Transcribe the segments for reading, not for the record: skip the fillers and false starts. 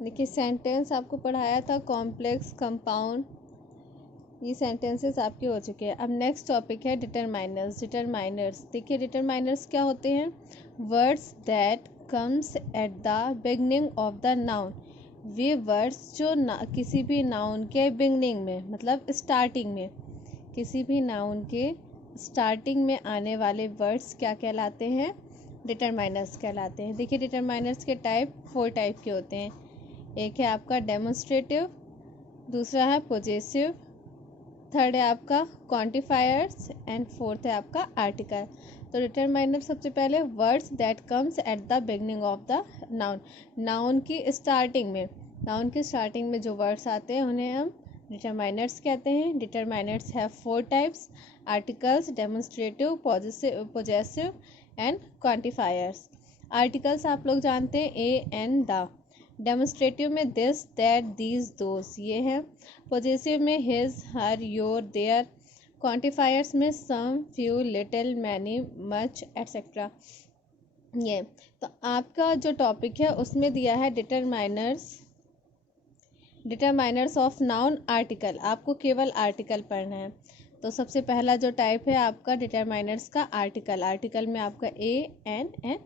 देखिए सेंटेंस आपको पढ़ाया था कॉम्प्लेक्स, कंपाउंड, ये सेंटेंसेस आपके हो चुके हैं। अब नेक्स्ट टॉपिक है डिटरमाइनर्स। डिटरमाइनर्स देखिए डिटरमाइनर्स क्या होते हैं? Words that comes at the beginning of the noun. Way words जो किसी भी नाउन के बिगनिंग में, मतलब स्टार्टिंग में, किसी भी नाउन के स्टार्टिंग में आने वाले वर्ड्स क्या कहलाते हैं? डिटरमाइनर्स कहलाते हैं। देखिए डिटरमाइनर्स के टाइप 4 टाइप के होते हैं। एक है आपका डेमोन्स्ट्रेटिव, दूसरा है पोजेसिव, थर्ड है आपका क्वांटिफायर्स एंड फोर्थ है आपका आर्टिकल। तो डिटरमाइनर सबसे पहले words that comes at the beginning of the noun. Noun की स्टार्टिंग में, नाउन की स्टार्टिंग में जो वर्ड्स आते हैं उन्हें हम डिटरमाइनर्स कहते हैं। Determiners have 4 types: articles, demonstrative, possessive and quantifiers. Articles आप लोग जानते हैं ए एंड द। डेमोन्स्ट्रेटिव में दिस, दैट, दीज, दोज ये हैं। पोजेसिव में his, her, your, their. Quantifiers में some, few, little, many, much etcetera. ये तो आपका जो टॉपिक है उसमें दिया है determiners, determiners of noun article. आपको केवल आर्टिकल पढ़ना है। तो सबसे पहला जो टाइप है आपका डिटरमाइनर्स का आर्टिकल। आर्टिकल में आपका ए, एन,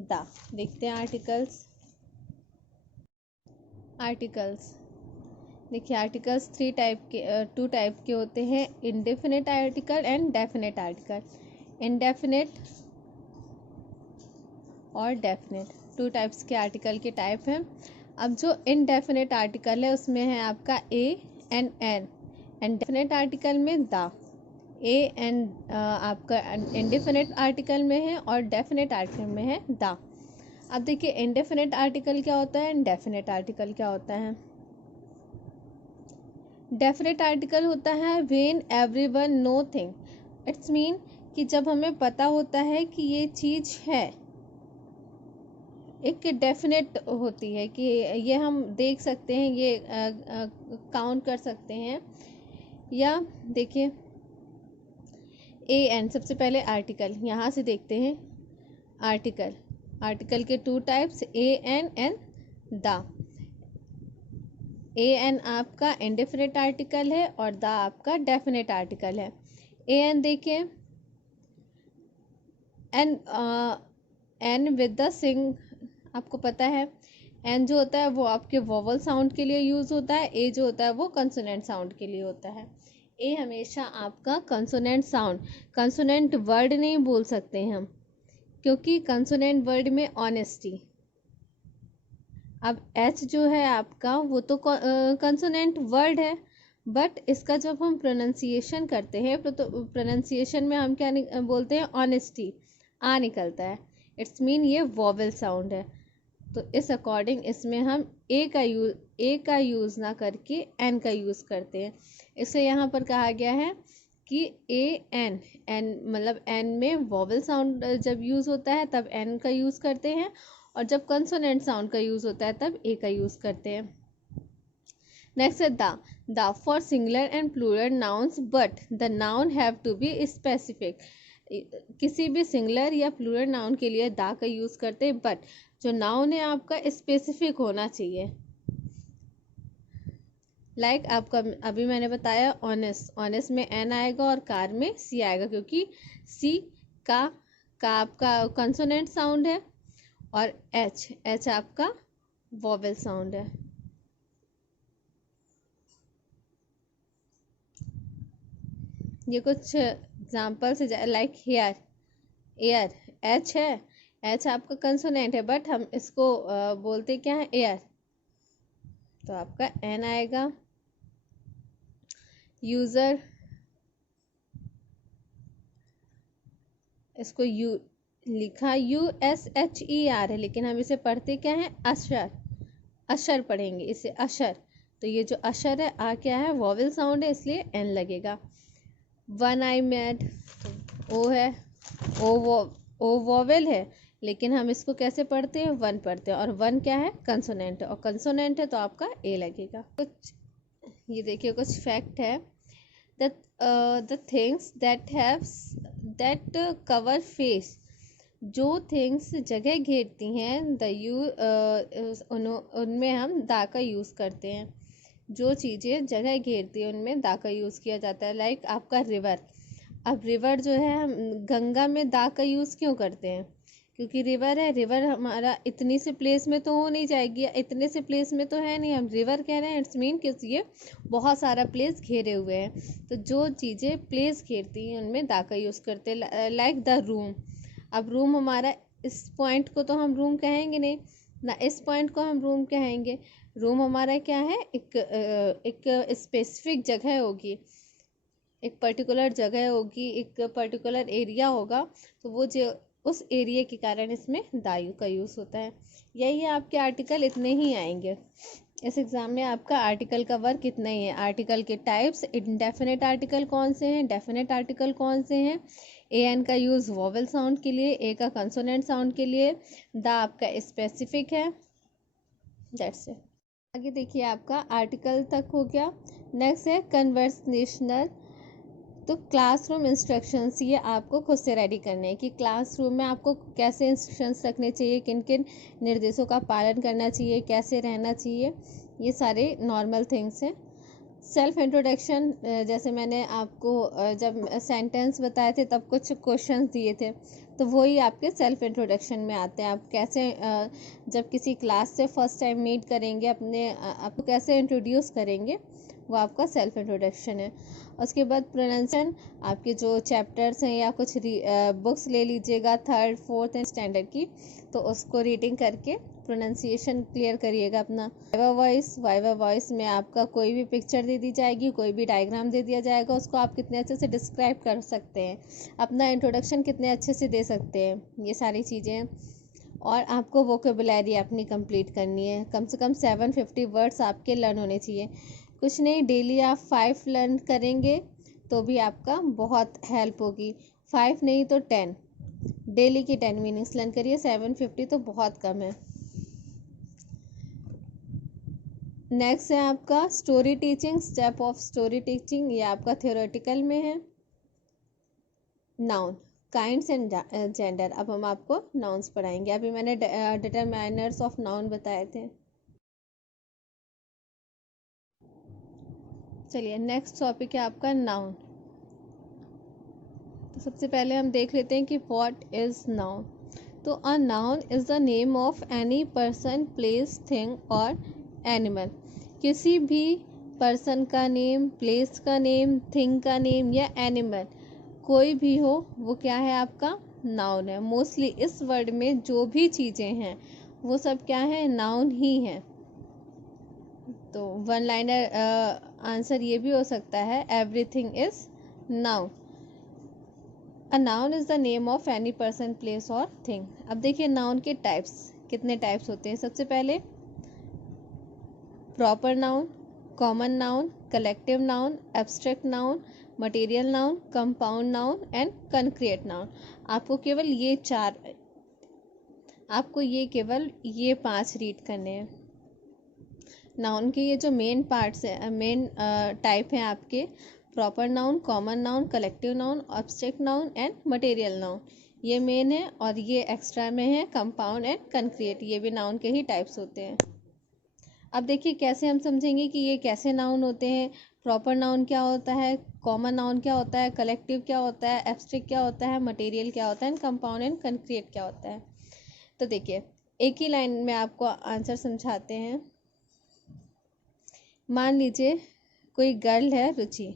द। देखते हैं आर्टिकल्स। आर्टिकल्स देखिए आर्टिकल्स 2 टाइप के होते हैं: indefinite article and definite article. Indefinite और डेफिनेट 2 टाइप्स के आर्टिकल के टाइप हैं। अब जो इनडेफिनेट आर्टिकल है उसमें है आपका a and an, and definite article में द। ए एंड आपका इंडेफिनेट आर्टिकल में है और डेफिनेट आर्टिकल में है द। अब देखिए इंडेफिनेट आर्टिकल क्या होता है, डेफिनेट आर्टिकल क्या होता है। डेफिनेट आर्टिकल होता है when everyone know thing. It's mean कि जब हमें पता होता है कि ये चीज़ है, एक डेफिनेट होती है कि ये हम देख सकते हैं, ये काउंट कर सकते हैं। या देखिए ए एन, सबसे पहले आर्टिकल यहाँ से देखते हैं। आर्टिकल, आर्टिकल के 2 types a an and the. A an आपका इंडेफिनिट आर्टिकल है और द आपका डेफिनेट आर्टिकल है। ए एन देखिए, an an with the sing, आपको पता है एन जो होता है वो आपके वोवल साउंड के लिए यूज़ होता है, ए जो होता है वो कंसोनेंट साउंड के लिए होता है। ए हमेशा आपका कंसोनेंट साउंड, कंसोनेंट वर्ड नहीं बोल सकते हम, क्योंकि कंसोनेंट वर्ड में ऑनेस्टी। अब एच जो है आपका वो तो कंसोनेंट वर्ड है, बट इसका जब हम प्रोनाउंसिएशन करते हैं तो प्रोनाउंसिएशन में हम क्या बोलते हैं, ऑनेस्टी आ निकलता है। इट्स मीन ये वॉवेल साउंड है। तो इस अकॉर्डिंग इसमें हम ए का यूज़ ना करके एन का यूज़ करते हैं। इससे यहाँ पर कहा गया है कि ए एन, एन मतलब एन में वॉवेल साउंड जब यूज़ होता है तब एन का यूज़ करते हैं, और जब कंसोनेंट साउंड का यूज़ होता है तब ए का यूज़ करते हैं। नेक्स्ट है the for singular and plural nouns but the noun have to be specific. किसी भी सिंगुलर या प्लूरल नाउन के लिए द का यूज़ करते हैं, बट जो नाउन है आपका स्पेसिफिक होना चाहिए। लाइक आपका अभी मैंने बताया ऑनेस्ट, ऑनेस्ट में एन आएगा और कार में सी आएगा, क्योंकि सी का आपका कंसोनेंट साउंड है और एच आपका वोवेल साउंड है। ये कुछ एग्जाम्पल से, लाइक हेयर, एयर, एच है, एच आपका कंसोनेंट है बट हम इसको बोलते क्या है, एयर, तो आपका एन आएगा। यूज़र, इसको यू लिखा USHER है, लेकिन हम इसे पढ़ते क्या है, अशर, अशर पढ़ेंगे इसे, अशर। तो ये जो अशर है आ क्या है, वॉवेल साउंड है, इसलिए एन लगेगा। वन आई मैड, ओ है, ओ वॉवेल है, लेकिन हम इसको कैसे पढ़ते हैं, वन पढ़ते हैं, और वन क्या है, कंसोनेंट है, और कंसोनेंट है तो आपका ए लगेगा। कुछ ये देखिए कुछ फैक्ट है। The things that have that cover face, जो थिंग्स जगह घेरती हैं उनमें हम दा का यूज़ करते हैं। जो चीज़ें जगह घेरती हैं उनमें दा का यूज़ किया जाता है। लाइक आपका रिवर, अब रिवर जो है हम गंगा में दा का यूज़ क्यों करते हैं? क्योंकि रिवर है, रिवर हमारा इतनी से प्लेस में तो हो नहीं जाएगी, इतने से प्लेस में तो है नहीं, हम रिवर कह रहे हैं, इट्स मीन कि ये बहुत सारा प्लेस घेरे हुए हैं। तो जो चीज़ें प्लेस घेरती हैं उनमें दा का यूज़ करते हैं। लाइक द रूम, अब रूम हमारा, इस पॉइंट को तो हम रूम कहेंगे नहीं ना, इस पॉइंट को हम रूम कहेंगे। रूम हमारा क्या है, एक स्पेसिफिक जगह होगी, एक पर्टिकुलर जगह होगी, एक पर्टिकुलर एरिया होगा, तो वो जो उस एरिया के कारण इसमें दायु का यूज़ होता है। यही है, आपके आर्टिकल इतने ही आएंगे इस एग्ज़ाम में। आपका आर्टिकल का वर्क इतना ही है। आर्टिकल के टाइप्स, इंडेफिनेट आर्टिकल कौन से हैं, डेफिनेट आर्टिकल कौन से हैं, ए एन का यूज़ वोवेल साउंड के लिए, ए का कंसोनेंट साउंड के लिए, द आपका स्पेसिफिक है। That's it. आगे देखिए, आपका आर्टिकल तक हो गया। नेक्स्ट है कन्वर्सेशनल। तो क्लासरूम इंस्ट्रक्शंस, ये आपको खुद से रेडी करने हैं कि क्लासरूम में आपको कैसे इंस्ट्रक्शंस रखने चाहिए, किन किन निर्देशों का पालन करना चाहिए, कैसे रहना चाहिए, ये सारे नॉर्मल थिंग्स हैं। सेल्फ इंट्रोडक्शन, जैसे मैंने आपको जब सेंटेंस बताए थे तब कुछ क्वेश्चंस दिए थे, तो वही आपके सेल्फ इंट्रोडक्शन में आते हैं। आप कैसे जब किसी क्लास से फर्स्ट टाइम मीट करेंगे, आपको कैसे इंट्रोड्यूस करेंगे, वो आपका सेल्फ इंट्रोडक्शन है। उसके बाद प्रोनाउंसिएशन, आपके जो चैप्टर्स हैं या कुछ बुक्स ले लीजिएगा 3rd 4th एंड स्टैंडर्ड की, तो उसको रीडिंग करके प्रोनाउंसिएशन क्लियर करिएगा अपना। वाइवा वॉइस में आपका कोई भी पिक्चर दे दी जाएगी, कोई भी डायग्राम दे दिया जाएगा, उसको आप कितने अच्छे से डिस्क्राइब कर सकते हैं, अपना इंट्रोडक्शन कितने अच्छे से दे सकते हैं, ये सारी चीज़ें। और आपको वोकेबुलरी अपनी कंप्लीट करनी है, कम से कम 750 वर्ड्स आपके लर्न होने चाहिए। कुछ नहीं, डेली आप 5 लर्न करेंगे तो भी आपका बहुत हेल्प होगी। 5 नहीं तो 10, डेली की 10 मीनिंग्स लर्न करिए, 750 तो बहुत कम है। नेक्स्ट है आपका story teaching, step of story teaching, ये आपका थ्योरेटिकल में है। नाउन, काइंड्स एंड जेंडर, अब हम आपको नाउन्स पढ़ाएंगे। अभी मैंने डिटरमाइनर्स ऑफ नाउन बताए थे। चलिए, नेक्स्ट टॉपिक है आपका नाउन। तो सबसे पहले हम देख लेते हैं कि व्हाट इज नाउन। तो a noun is the name of any person, place, thing और एनिमल। किसी भी पर्सन का नेम, प्लेस का नेम, थिंग का नेम या एनिमल कोई भी हो, वो क्या है, आपका नाउन है। मोस्टली इस वर्ड में जो भी चीज़ें हैं वो सब क्या है, नाउन ही हैं। तो वन लाइनर आंसर ये भी हो सकता है, everything is noun. A noun is the name of any person, place और थिंग। अब देखिए नाउन के टाइप्स, कितने टाइप्स होते हैं। सबसे पहले proper noun, common noun, collective noun, abstract noun, material noun, compound noun and concrete noun. आपको केवल केवल ये 5 रीड करने हैं। नाउन के ये जो मेन पार्ट्स हैं, मेन टाइप हैं आपके, proper noun, common noun, collective noun, abstract noun and material noun, ये मेन है। और ये एक्स्ट्रा में है कंपाउंड एंड कंक्रीट, ये भी नाउन के ही टाइप्स होते हैं। अब देखिए कैसे हम समझेंगे कि ये कैसे नाउन होते हैं। प्रॉपर नाउन क्या होता है, कॉमन नाउन क्या होता है, कलेक्टिव क्या होता है, एब्स्ट्रैक्ट क्या होता है, मटेरियल क्या होता है, कंपाउंड एंड कंक्रीट क्या होता है। तो देखिए एक ही लाइन में आपको आंसर समझाते हैं। मान लीजिए कोई गर्ल है रुचि,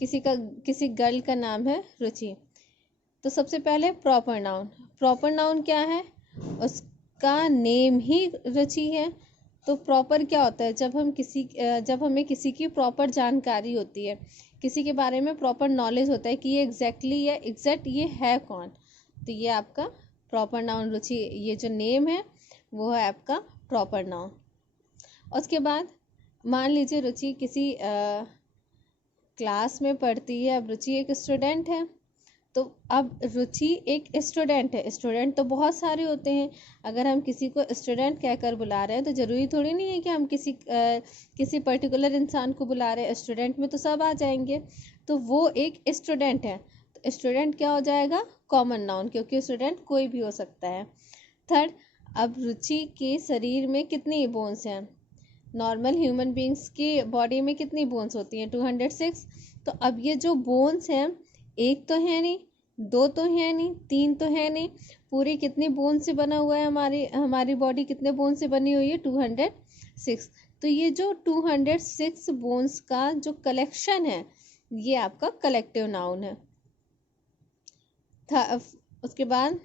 किसी गर्ल का नाम है रुचि। तो सबसे पहले प्रॉपर नाउन, प्रॉपर नाउन क्या है, उसका नेम ही रुचि है। तो प्रॉपर क्या होता है, जब हमें किसी की प्रॉपर जानकारी होती है, किसी के बारे में प्रॉपर नॉलेज होता है कि ये एग्जैक्ट ये है कौन, तो ये आपका प्रॉपर नाउन रुचि, ये जो नेम है वो है आपका प्रॉपर नाउन। उसके बाद मान लीजिए रुचि किसी क्लास में पढ़ती है। अब रुचि एक स्टूडेंट है, तो अब रुचि एक स्टूडेंट है। स्टूडेंट तो बहुत सारे होते हैं, अगर हम किसी को स्टूडेंट कहकर बुला रहे हैं तो ज़रूरी थोड़ी नहीं है कि हम किसी पर्टिकुलर इंसान को बुला रहे हैं। स्टूडेंट में तो सब आ जाएंगे, तो वो एक स्टूडेंट है। तो स्टूडेंट क्या हो जाएगा, कॉमन नाउन, क्योंकि स्टूडेंट कोई भी हो सकता है। थर्ड, अब रुचि के शरीर में कितनी बोन्स हैं? नॉर्मल ह्यूमन बींग्स की बॉडी में कितनी बोन्स होती हैं? 206। तो अब ये जो बोन्स हैं, एक तो है नहीं, दो तो है नहीं, तीन तो है नहीं, पूरी कितनी बोन से बना हुआ है? हमारी बॉडी कितने बोन से बनी हुई है? 206। तो ये जो 206 बोन्स का जो कलेक्शन है, ये आपका कलेक्टिव नाउन है। उसके बाद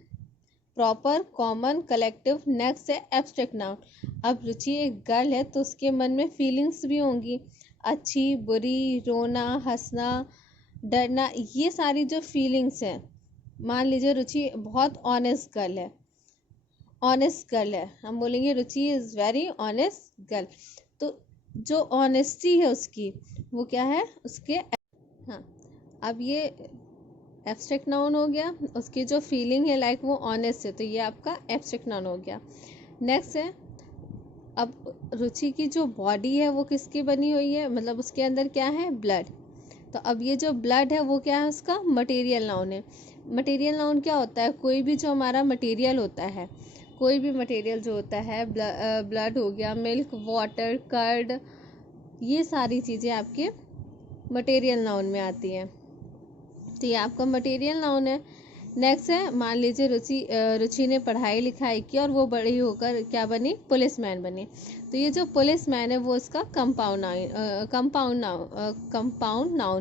प्रॉपर, कॉमन, कलेक्टिव। नेक्स्ट है एब्स्ट्रैक्ट नाउन। अब रुचि एक गर्ल है तो उसके मन में फीलिंग्स भी होंगी, अच्छी, बुरी, रोना, हंसना, डरना, ये सारी जो फीलिंग्स हैं। मान लीजिए रुचि बहुत ऑनेस्ट गर्ल है, ऑनेस्ट गर्ल है, हम बोलेंगे रुचि इज़ वेरी ऑनेस्ट गर्ल। तो जो ऑनेस्टी है उसकी, वो क्या है? उसके हाँ, अब ये एब्स्ट्रैक्ट नाउन हो गया। उसकी जो फीलिंग है लाइक वो ऑनेस्ट है, तो ये आपका एब्स्ट्रैक्ट नाउन हो गया। नेक्स्ट है, अब रुचि की जो बॉडी है वो किसकी बनी हुई है? मतलब उसके अंदर क्या है? ब्लड। तो अब ये जो ब्लड है वो क्या है? उसका मटेरियल नाउन है। मटेरियल नाउन क्या होता है? कोई भी जो हमारा मटेरियल होता है, कोई भी मटेरियल जो होता है, ब्लड हो गया, मिल्क, वाटर, कर्ड, ये सारी चीज़ें आपके मटेरियल नाउन में आती हैं। तो ये आपका मटेरियल नाउन है। नेक्स्ट है, मान लीजिए रुचि ने पढ़ाई लिखाई की और वो बड़ी होकर क्या बनी? पुलिसमैन बनी। तो ये जो पुलिसमैन है वो इसका कंपाउंड नाउन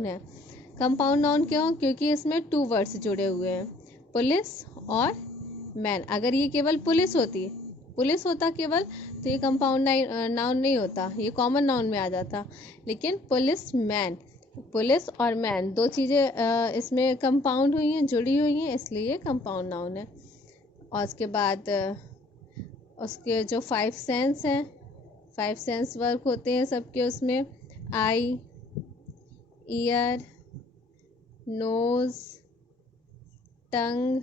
है। कंपाउंड नाउन क्यों? क्योंकि इसमें 2 वर्ड्स जुड़े हुए हैं, पुलिस और मैन। अगर ये केवल पुलिस होता केवल, तो ये कंपाउंड नाउन नहीं होता, ये कॉमन नाउन में आ जाता। लेकिन पुलिस और मैन, दो चीज़ें इसमें कंपाउंड हुई हैं, जुड़ी हुई हैं, इसलिए कंपाउंड नाउन है। और उसके बाद उसके जो 5 सेंस हैं, 5 सेंस वर्क होते हैं सबके, उसमें eye, ear, nose, tongue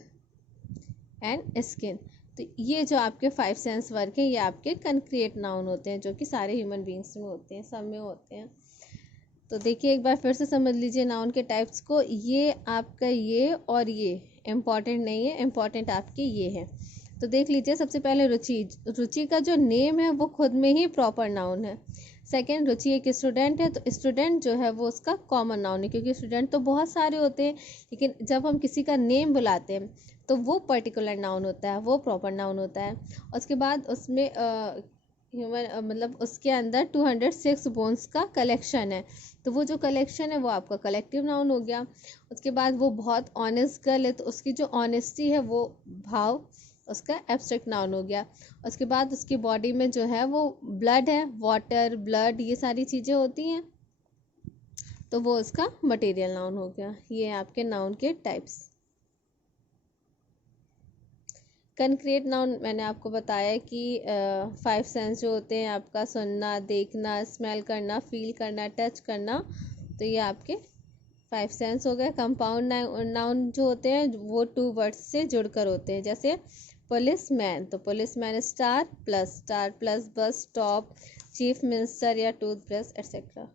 and skin. तो ये जो आपके 5 सेंस वर्क हैं, ये आपके कंक्रीट नाउन होते हैं, जो कि सारे ह्यूमन बींग्स में होते हैं, सब में होते हैं। तो देखिए, एक बार फिर से समझ लीजिए नाउन के टाइप्स को। ये आपका ये और ये इम्पॉर्टेंट नहीं है, इम्पॉर्टेंट आपके ये है। तो देख लीजिए, सबसे पहले रुचि का जो नेम है वो खुद में ही प्रॉपर नाउन है। सेकंड, रुचि एक स्टूडेंट है, तो स्टूडेंट जो है वो उसका कॉमन नाउन है, क्योंकि स्टूडेंट तो बहुत सारे होते हैं, लेकिन जब हम किसी का नेम बुलाते हैं तो वो पर्टिकुलर नाउन होता है, वो प्रॉपर नाउन होता है। उसके बाद उसमें मतलब उसके अंदर 206 बोन्स का कलेक्शन है, तो वो जो कलेक्शन है वो आपका कलेक्टिव नाउन हो गया। उसके बाद वो बहुत ऑनेस्ट गर्ल है, तो उसकी जो ऑनेस्टी है वो भाव, उसका एब्स्ट्रैक्ट नाउन हो गया। उसके बाद उसकी बॉडी में जो है वो ब्लड है, वाटर, ब्लड, ये सारी चीज़ें होती हैं, तो वो उसका मटेरियल नाउन हो गया। ये आपके नाउन के टाइप्स। कंक्रीट नाउन मैंने आपको बताया कि 5 सेंस जो होते हैं आपका, सुनना, देखना, स्मेल करना, फील करना, टच करना, तो ये आपके 5 सेंस हो गए। कंपाउंड नाउन जो होते हैं वो 2 वर्ड्स से जुड़कर होते हैं, जैसे पुलिस मैन, तो police man star plus bus stop, chief minister या टूथब्रश एट्सेट्रा।